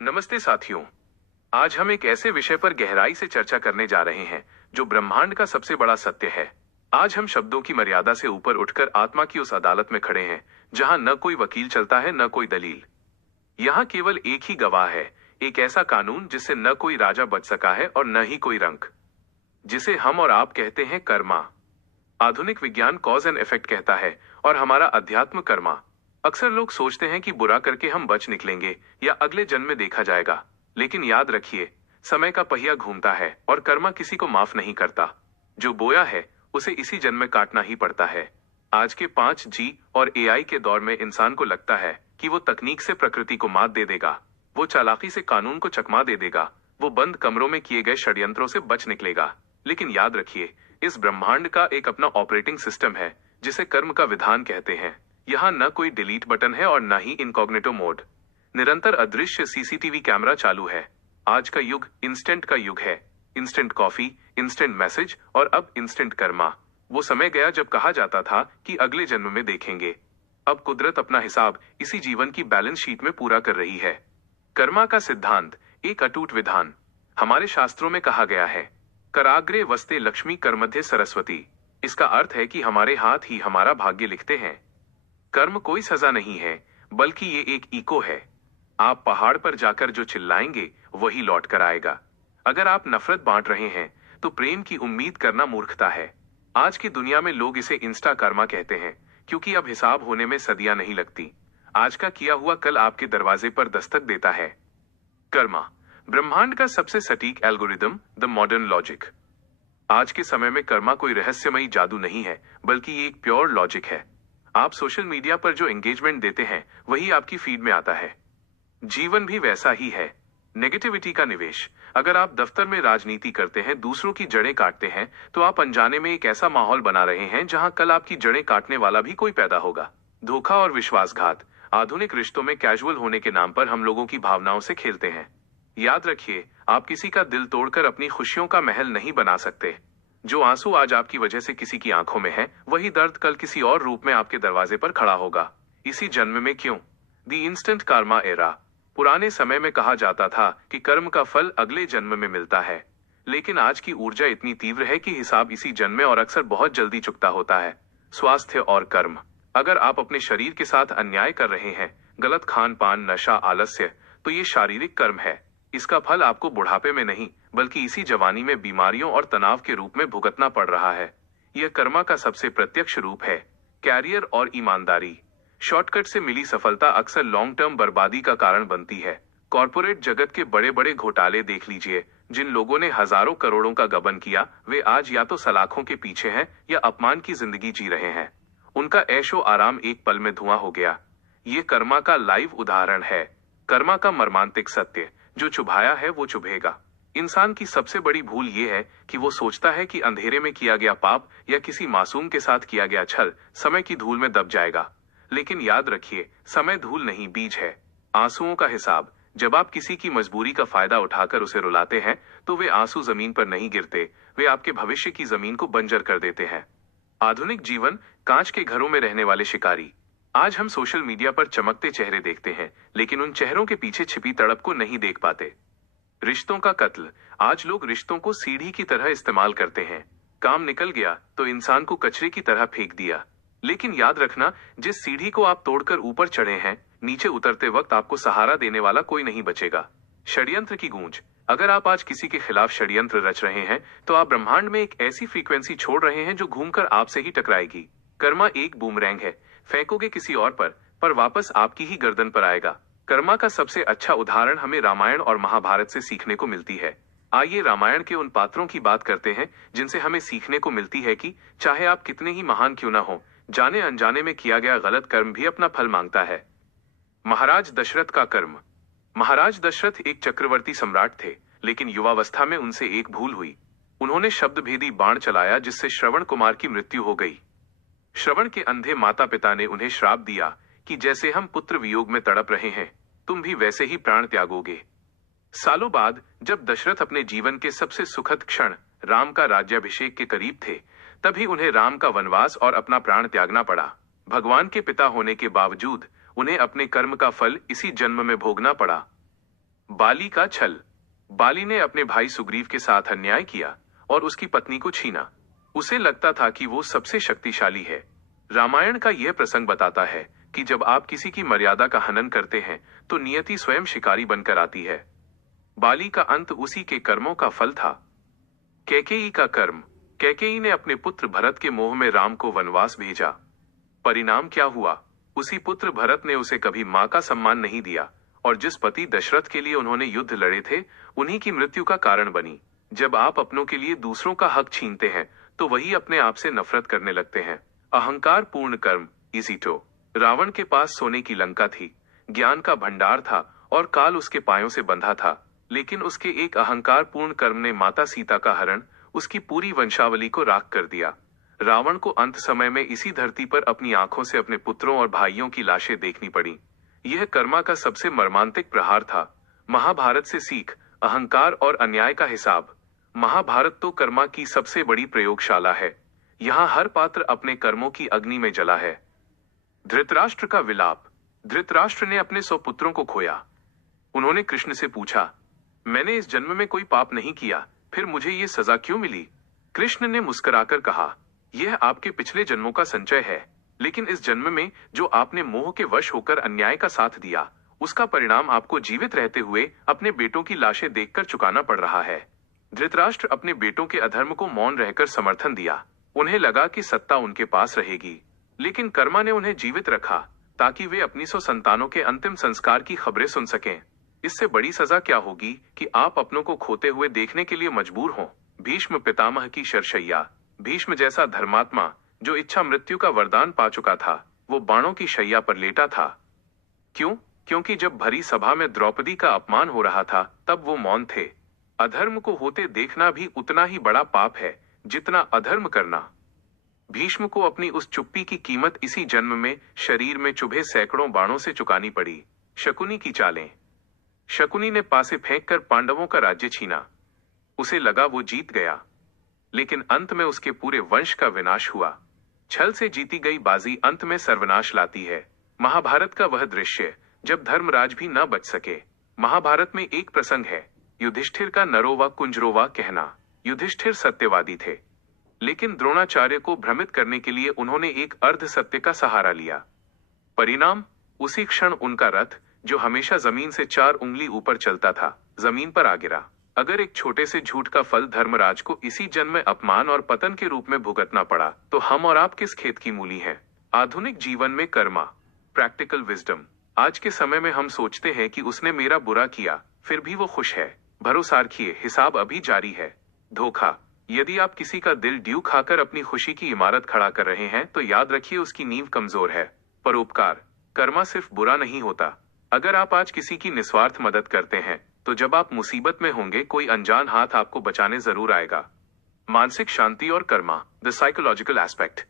नमस्ते साथियों। आज हम एक ऐसे विषय पर गहराई से चर्चा करने जा रहे हैं जो ब्रह्मांड का सबसे बड़ा सत्य है। आज हम शब्दों की मर्यादा से ऊपर उठकर आत्मा की उस अदालत में खड़े हैं जहां न कोई वकील चलता है, न कोई दलील। यहाँ केवल एक ही गवाह है, एक ऐसा कानून जिससे न कोई राजा बच सका है और न ही कोई रंक, जिसे हम और आप कहते हैं कर्मा। आधुनिक विज्ञान कॉज एंड इफेक्ट कहता है और हमारा अध्यात्म कर्मा। अक्सर लोग सोचते हैं कि बुरा करके हम बच निकलेंगे या अगले जन्म में देखा जाएगा, लेकिन याद रखिए, समय का पहिया घूमता है और कर्मा किसी को माफ नहीं करता। जो बोया है उसे इसी जन्म में काटना ही पड़ता है। आज के 5G और AI के दौर में इंसान को लगता है कि वो तकनीक से प्रकृति को मात दे देगा, वो चालाकी से कानून को चकमा दे देगा, वो बंद कमरों में किए गए षड्यंत्रों से बच निकलेगा। लेकिन याद रखिए, इस ब्रह्मांड का एक अपना ऑपरेटिंग सिस्टम है जिसे कर्म का विधान कहते हैं। यहाँ न कोई डिलीट बटन है और न ही इनकॉग्निटो मोड। निरंतर अदृश्य CCTV कैमरा चालू है। आज का युग इंस्टेंट का युग है। इंस्टेंट कॉफी, इंस्टेंट मैसेज और अब इंस्टेंट कर्मा। वो समय गया जब कहा जाता था कि अगले जन्म में देखेंगे। अब कुदरत अपना हिसाब इसी जीवन की बैलेंस शीट में पूरा कर रही है। कर्मा का सिद्धांत एक अटूट विधान। हमारे शास्त्रों में कहा गया है, कराग्रे वस्ते लक्ष्मी करमध्ये सरस्वती। इसका अर्थ है कि हमारे हाथ ही हमारा भाग्य लिखते हैं। कर्म कोई सजा नहीं है, बल्कि ये एक इको है। आप पहाड़ पर जाकर जो चिल्लाएंगे वही लौट कर आएगा। अगर आप नफरत बांट रहे हैं तो प्रेम की उम्मीद करना मूर्खता है। आज की दुनिया में लोग इसे इंस्टा कर्मा कहते हैं, क्योंकि अब हिसाब होने में सदियां नहीं लगती। आज का किया हुआ कल आपके दरवाजे पर दस्तक देता है। कर्मा ब्रह्मांड का सबसे सटीक एल्गोरिदम, द मॉडर्न लॉजिक। आज के समय में कर्मा कोई रहस्यमयी जादू नहीं है, बल्कि ये एक प्योर लॉजिक है। आप सोशल मीडिया पर जो एंगेजमेंट देते हैं वही आपकी फीड में आता है। जीवन भी वैसा ही है, नेगेटिविटी का निवेश। अगर आप दफ्तर में राजनीति करते हैं, दूसरों की जड़ें काटते हैं, तो आप अनजाने में एक ऐसा माहौल बना रहे हैं जहां कल आपकी जड़ें काटने वाला भी कोई पैदा होगा। धोखा और विश्वासघात। आधुनिक रिश्तों में कैजुअल होने के नाम पर हम लोगों की भावनाओं से खेलते हैं। याद रखिए, आप किसी का दिल तोड़कर अपनी खुशियों का महल नहीं बना सकते। जो आंसू आज आपकी वजह से किसी की आंखों में है, वही दर्द कल किसी और रूप में आपके दरवाजे पर खड़ा होगा। इसी जन्म में क्यों? दी इंस्टेंट कार्मा एरा। पुराने समय में कहा जाता था कि कर्म का फल अगले जन्म में मिलता है, लेकिन आज की ऊर्जा इतनी तीव्र है कि हिसाब इसी जन्म में और अक्सर बहुत जल्दी चुकता होता है। स्वास्थ्य और कर्म। अगर आप अपने शरीर के साथ अन्याय कर रहे हैं, गलत खान पान, नशा, आलस्य, तो ये शारीरिक कर्म है। इसका फल आपको बुढ़ापे में नहीं, बल्कि इसी जवानी में बीमारियों और तनाव के रूप में भुगतना पड़ रहा है। यह कर्मा का सबसे प्रत्यक्ष रूप है। कैरियर और ईमानदारी। शॉर्टकट से मिली सफलता अक्सर लॉन्ग टर्म बर्बादी का कारण बनती है। कॉरपोरेट जगत के बड़े बड़े घोटाले देख लीजिए। जिन लोगों ने हजारों करोड़ों का गबन किया, वे आज या तो सलाखों के पीछे हैं या अपमान की जिंदगी जी रहे हैं। उनका ऐशो आराम एक पल में धुआं हो गया। ये कर्मा का लाइव उदाहरण है। कर्मा का मर्मांतिक सत्य, जो चुभाया है वो चुभेगा। इंसान की सबसे बड़ी भूल ये है कि वो सोचता है कि अंधेरे में किया गया पाप या किसी मासूम के साथ किया गया छल समय की धूल में दब जाएगा। लेकिन याद रखिए, समय धूल नहीं, बीज है। आंसुओं का हिसाब। जब आप किसी की मजबूरी का फायदा उठाकर उसे रुलाते हैं, तो वे आंसू जमीन पर नहीं गिरते, वे आपके भविष्य की जमीन को बंजर कर देते हैं। आधुनिक जीवन कांच के घरों में रहने वाले शिकारी। आज हम सोशल मीडिया पर चमकते चेहरे देखते हैं, लेकिन उन चेहरों के पीछे छिपी तड़प को नहीं देख पाते। रिश्तों का कत्ल। आज लोग रिश्तों को सीढ़ी की तरह इस्तेमाल करते हैं। काम निकल गया तो इंसान को कचरे की तरह फेंक दिया। लेकिन याद रखना, जिस सीढ़ी को आप तोड़कर ऊपर चढ़े हैं, नीचे उतरते वक्त आपको सहारा देने वाला कोई नहीं बचेगा। षड्यंत्र की गूंज। अगर आप आज किसी के खिलाफ षड्यंत्र रच रहे हैं, तो आप ब्रह्मांड में एक ऐसी फ्रीक्वेंसी छोड़ रहे हैं जो घूमकर आपसे ही टकराएगी। कर्मा एक बूमरैंग है। फेंकोगे किसी और पर वापस आपकी ही गर्दन पर आएगा। कर्मा का सबसे अच्छा उदाहरण हमें रामायण और महाभारत से सीखने को मिलती है। आइए रामायण के उन पात्रों की बात करते हैं जिनसे हमें सीखने को मिलती है कि चाहे आप कितने ही महान क्यों ना हो, जाने अनजाने में किया गया गलत कर्म भी अपना फल मांगता है। महाराज दशरथ का कर्म। महाराज दशरथ एक चक्रवर्ती सम्राट थे, लेकिन युवावस्था में उनसे एक भूल हुई। उन्होंने शब्दभेदी बाण चलाया जिससे श्रवण कुमार की मृत्यु हो गई। श्रवण के अंधे माता पिता ने उन्हें श्राप दिया कि जैसे हम पुत्र वियोग में तड़प रहे हैं, तुम भी वैसे ही प्राण त्यागोगे। सालों बाद जब दशरथ अपने जीवन के सबसे सुखद क्षण राम का राज्याभिषेक के करीब थे, तभी उन्हें राम का वनवास और अपना प्राण त्यागना पड़ा। भगवान के पिता होने के बावजूद उन्हें अपने कर्म का फल इसी जन्म में भोगना पड़ा। बाली का छल। बाली ने अपने भाई सुग्रीव के साथ अन्याय किया और उसकी पत्नी को छीना। उसे लगता था कि वो सबसे शक्तिशाली है। रामायण का यह प्रसंग बताता है कि जब आप किसी की मर्यादा का हनन करते हैं तो नियति स्वयं शिकारी बनकर आती है। बाली का अंत उसी के कर्मों का फल था। कैकेयी का कर्म। कैकेयी ने अपने पुत्र भरत के मोह में राम को वनवास भेजा। परिणाम क्या हुआ? उसी पुत्र भरत ने उसे कभी मां का सम्मान नहीं दिया और जिस पति दशरथ के लिए उन्होंने युद्ध लड़े थे उन्हीं की मृत्यु का कारण बनी। जब आप अपनों के लिए दूसरों का हक छीनते हैं तो वही अपने आप से नफरत करने लगते हैं। अहंकार पूर्ण कर्म। इसीटो। रावण के पास सोने की लंका थी, ज्ञान का भंडार था और काल उसके पायों से बंधा था, लेकिन उसके एक अहंकार पूर्ण कर्म ने माता सीता का हरण, उसकी पूरी वंशावली को राख कर दिया। रावण को अंत समय में इसी धरती पर अपनी आंखों से अपने पुत्रों और भाइयों की लाशें देखनी पड़ी। यह कर्मा का सबसे मर्मांतिक प्रहार था। महाभारत से सीख, अहंकार और अन्याय का हिसाब। महाभारत तो कर्मा की सबसे बड़ी प्रयोगशाला है। यहाँ हर पात्र अपने कर्मों की अग्नि में जला है। धृतराष्ट्र का विलाप। धृतराष्ट्र ने अपने 100 पुत्रों को खोया। उन्होंने कृष्ण से पूछा, मैंने इस जन्म में कोई पाप नहीं किया, फिर मुझे ये सजा क्यों मिली? कृष्ण ने मुस्कुराकर कहा, यह आपके पिछले जन्मों का संचय है, लेकिन इस जन्म में जो आपने मोह के वश होकर अन्याय का साथ दिया, उसका परिणाम आपको जीवित रहते हुए अपने बेटों की लाशें देखकर चुकाना पड़ रहा है। धृतराष्ट्र अपने बेटों के अधर्म को मौन रहकर समर्थन दिया। उन्हें लगा कि सत्ता उनके पास रहेगी, लेकिन कर्मा ने उन्हें जीवित रखा ताकि वे अपनी 100 संतानों के अंतिम संस्कार की खबरें सुन सकें। इससे बड़ी सजा क्या होगी कि आप अपनों को खोते हुए देखने के लिए मजबूर हों। भीष्म पितामह की शरशैया। भीष्म जैसा धर्मात्मा जो इच्छा मृत्यु का वरदान पा चुका था, वो बाणों की शैया पर लेटा था। क्यों? क्योंकि जब भरी सभा में द्रौपदी का अपमान हो रहा था तब वो मौन थे। अधर्म को होते देखना भी उतना ही बड़ा पाप है जितना अधर्म करना। भीष्म को अपनी उस चुप्पी की कीमत इसी जन्म में शरीर में चुभे सैकड़ों बाणों से चुकानी पड़ी। शकुनी की चालें। शकुनी ने पासे फेंककर पांडवों का राज्य छीना। उसे लगा वो जीत गया, लेकिन अंत में उसके पूरे वंश का विनाश हुआ। छल से जीती गई बाजी अंत में सर्वनाश लाती है। महाभारत का वह दृश्य जब धर्मराज भी न बच सके। महाभारत में एक प्रसंग है, युधिष्ठिर का नरोवा कुंजरोवा कहना। युधिष्ठिर सत्यवादी थे, लेकिन द्रोणाचार्य को भ्रमित करने के लिए उन्होंने एक अर्ध सत्य का सहारा लिया। परिणाम, उसी क्षण उनका रथ जो हमेशा जमीन से 4 उंगली ऊपर चलता था, जमीन पर आ गिरा। अगर एक छोटे से झूठ का फल धर्मराज को इसी जन्म में अपमान और पतन के रूप में भुगतना पड़ा, तो हम और आप किस खेत की मूली हैं? आधुनिक जीवन में कर्मा। Practical wisdom. आज के समय में हम सोचते हैं कि उसने मेरा बुरा किया, फिर भी वो खुश है। भरोसा रखिए, हिसाब अभी जारी है। धोखा। यदि आप किसी का दिल ड्यू खाकर अपनी खुशी की इमारत खड़ा कर रहे हैं तो याद रखिए उसकी नींव कमजोर है। परोपकार। कर्मा सिर्फ बुरा नहीं होता। अगर आप आज किसी की निस्वार्थ मदद करते हैं तो जब आप मुसीबत में होंगे कोई अनजान हाथ आपको बचाने जरूर आएगा। मानसिक शांति और कर्मा, द साइकोलॉजिकल एस्पेक्ट।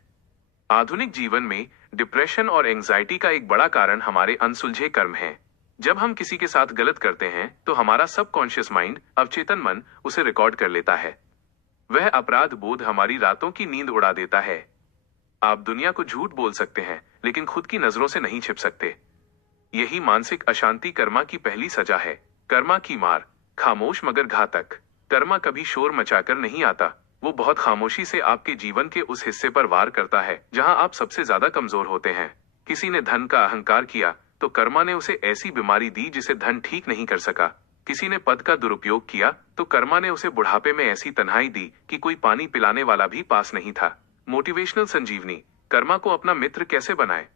आधुनिक जीवन में डिप्रेशन और एंजाइटी का एक बड़ा कारण हमारे अनसुलझे कर्म हैं। जब हम किसी के साथ गलत करते हैं तो हमारा सबकॉन्शियस माइंड, अवचेतन मन, उसे रिकॉर्ड कर लेता है। वह अपराध बोध हमारी रातों की नींद उड़ा देता है। आप दुनिया को झूठ बोल सकते हैं, लेकिन खुद की नजरों से नहीं छिप सकते। यही मानसिक अशांति कर्मा की पहली सजा है। कर्मा की मार। खामोश मगर घातक। कर्मा कभी शोर मचाकर नहीं आता, वो बहुत खामोशी से आपके जीवन के उस हिस्से पर वार करता है जहां आप सबसे ज्यादा कमजोर होते हैं। किसी ने धन का अहंकार किया तो कर्मा ने उसे ऐसी बीमारी दी जिसे धन ठीक नहीं कर सका। किसी ने पद का दुरुपयोग किया तो कर्मा ने उसे बुढ़ापे में ऐसी तन्हाई दी कि कोई पानी पिलाने वाला भी पास नहीं था। मोटिवेशनल संजीवनी। कर्मा को अपना मित्र कैसे बनाए?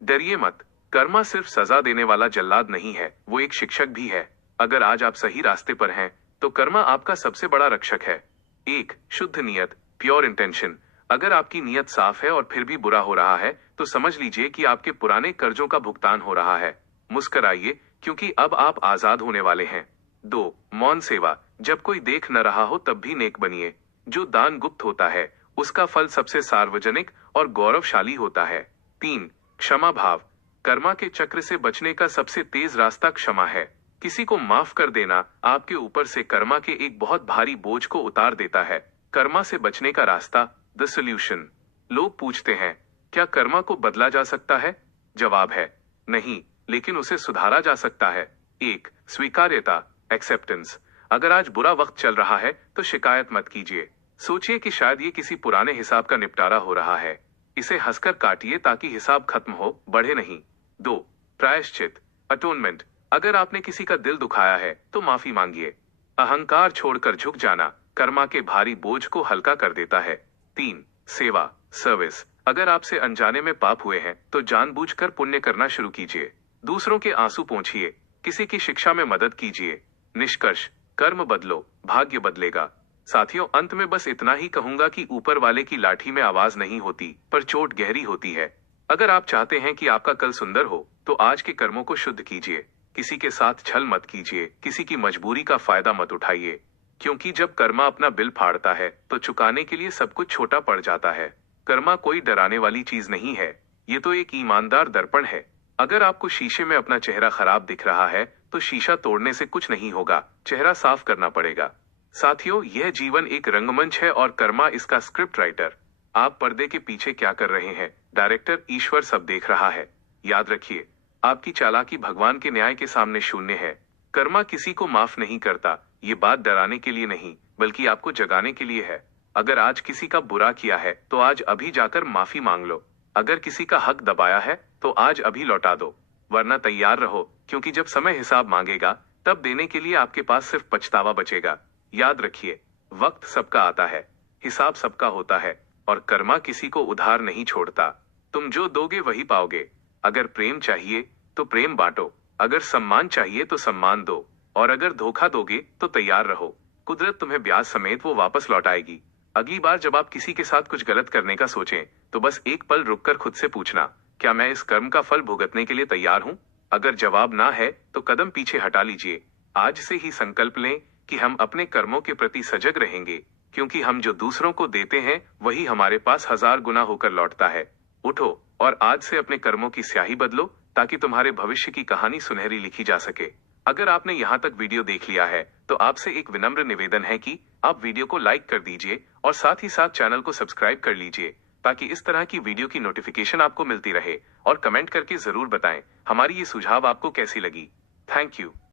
डरिए मत। कर्मा सिर्फ सजा देने वाला जल्लाद नहीं है, वो एक शिक्षक भी है। अगर आज आप सही रास्ते पर हैं तो कर्मा आपका सबसे बड़ा रक्षक है। 1. शुद्ध नियत, प्योर इंटेंशन। अगर आपकी नियत साफ है और फिर भी बुरा हो रहा है तो समझ लीजिए कि आपके पुराने कर्जों का भुगतान हो रहा है। मुस्कराइए, क्योंकि अब आप आजाद होने वाले हैं। 2. मौन सेवा। जब कोई देख न रहा हो तब भी नेक बनिए। जो दान गुप्त होता है उसका फल सबसे सार्वजनिक और गौरवशाली होता है। 3. क्षमा भाव। कर्मा के चक्र से बचने का सबसे तेज रास्ता क्षमा है। किसी को माफ कर देना आपके ऊपर से कर्मा के एक बहुत भारी बोझ को उतार देता है। कर्मा से बचने का रास्ता, द सॉल्यूशन। लोग पूछते हैं, क्या कर्मा को बदला जा सकता है? जवाब है नहीं, लेकिन उसे सुधारा जा सकता है। एक, स्वीकार्यता, एक्सेप्टेंस। अगर आज बुरा वक्त चल रहा है तो शिकायत मत कीजिए। सोचिए कि शायद ये किसी पुराने हिसाब का निपटारा हो रहा है। इसे हंसकर काटिए ताकि हिसाब खत्म हो, बढ़े नहीं। दो, प्रायश्चित, अटोनमेंट। अगर आपने किसी का दिल दुखाया है तो माफी मांगिए। अहंकार छोड़कर झुक जाना कर्मा के भारी बोझ को हल्का कर देता है। तीन, सेवा, सर्विस। अगर आपसे अनजाने में पाप हुए हैं तो जानबूझकर पुण्य करना शुरू कीजिए। दूसरों के आंसू पोंछिए, किसी की शिक्षा में मदद कीजिए। निष्कर्ष, कर्म बदलो, भाग्य बदलेगा। साथियों, अंत में बस इतना ही कहूंगा कि ऊपर वाले की लाठी में आवाज नहीं होती, पर चोट गहरी होती है। अगर आप चाहते हैं कि आपका कल सुंदर हो तो आज के कर्मों को शुद्ध कीजिए। किसी के साथ छल मत कीजिए, किसी की मजबूरी का फायदा मत उठाइए, क्योंकि जब कर्मा अपना बिल फाड़ता है तो चुकाने के लिए सब कुछ छोटा पड़ जाता है। कर्मा कोई डराने वाली चीज नहीं है, ये तो एक ईमानदार दर्पण है। अगर आपको शीशे में अपना चेहरा खराब दिख रहा है तो शीशा तोड़ने से कुछ नहीं होगा, चेहरा साफ करना पड़ेगा। साथियों, यह जीवन एक रंगमंच है और कर्मा इसका स्क्रिप्ट राइटर। आप पर्दे के पीछे क्या कर रहे हैं, डायरेक्टर ईश्वर सब देख रहा है। याद रखिए, आपकी चालाकी भगवान के न्याय के सामने शून्य है। कर्मा किसी को माफ नहीं करता। ये बात डराने के लिए नहीं, बल्कि आपको जगाने के लिए है। अगर आज किसी का बुरा किया है तो आज अभी जाकर माफी मांग लो। अगर किसी का हक दबाया है तो आज अभी लौटा दो, वरना तैयार रहो, क्योंकि जब समय हिसाब मांगेगा तब देने के लिए आपके पास सिर्फ पछतावा बचेगा। याद रखिए, वक्त सबका आता है, हिसाब सबका होता है, और कर्मा किसी को उधार नहीं छोड़ता। तुम जो दोगे वही पाओगे। अगर प्रेम चाहिए तो प्रेम बांटो, अगर सम्मान चाहिए तो सम्मान दो, और अगर धोखा दोगे तो तैयार रहो, कुदरत तुम्हें ब्याज समेत वो वापस लौटाएगी। अगली बार जब आप किसी के साथ कुछ गलत करने का सोचें तो बस एक पल रुककर खुद से पूछना, क्या मैं इस कर्म का फल भुगतने के लिए तैयार हूं? अगर जवाब ना है तो कदम पीछे हटा लीजिए। आज से ही संकल्प लें कि हम अपने कर्मों के प्रति सजग रहेंगे, क्योंकि हम जो दूसरों को देते हैं वही हमारे पास 1000 गुना होकर लौटता है। उठो और आज से अपने कर्मों की स्याही बदलो, ताकि तुम्हारे भविष्य की कहानी सुनहरी लिखी जा सके। अगर आपने यहाँ तक वीडियो देख लिया है तो आपसे एक विनम्र निवेदन है कि आप वीडियो को लाइक कर दीजिए और साथ ही साथ चैनल को सब्सक्राइब कर लीजिए, ताकि इस तरह की वीडियो की नोटिफिकेशन आपको मिलती रहे। और कमेंट करके जरूर बताएं हमारी ये सुझाव आपको कैसी लगी। Thank you.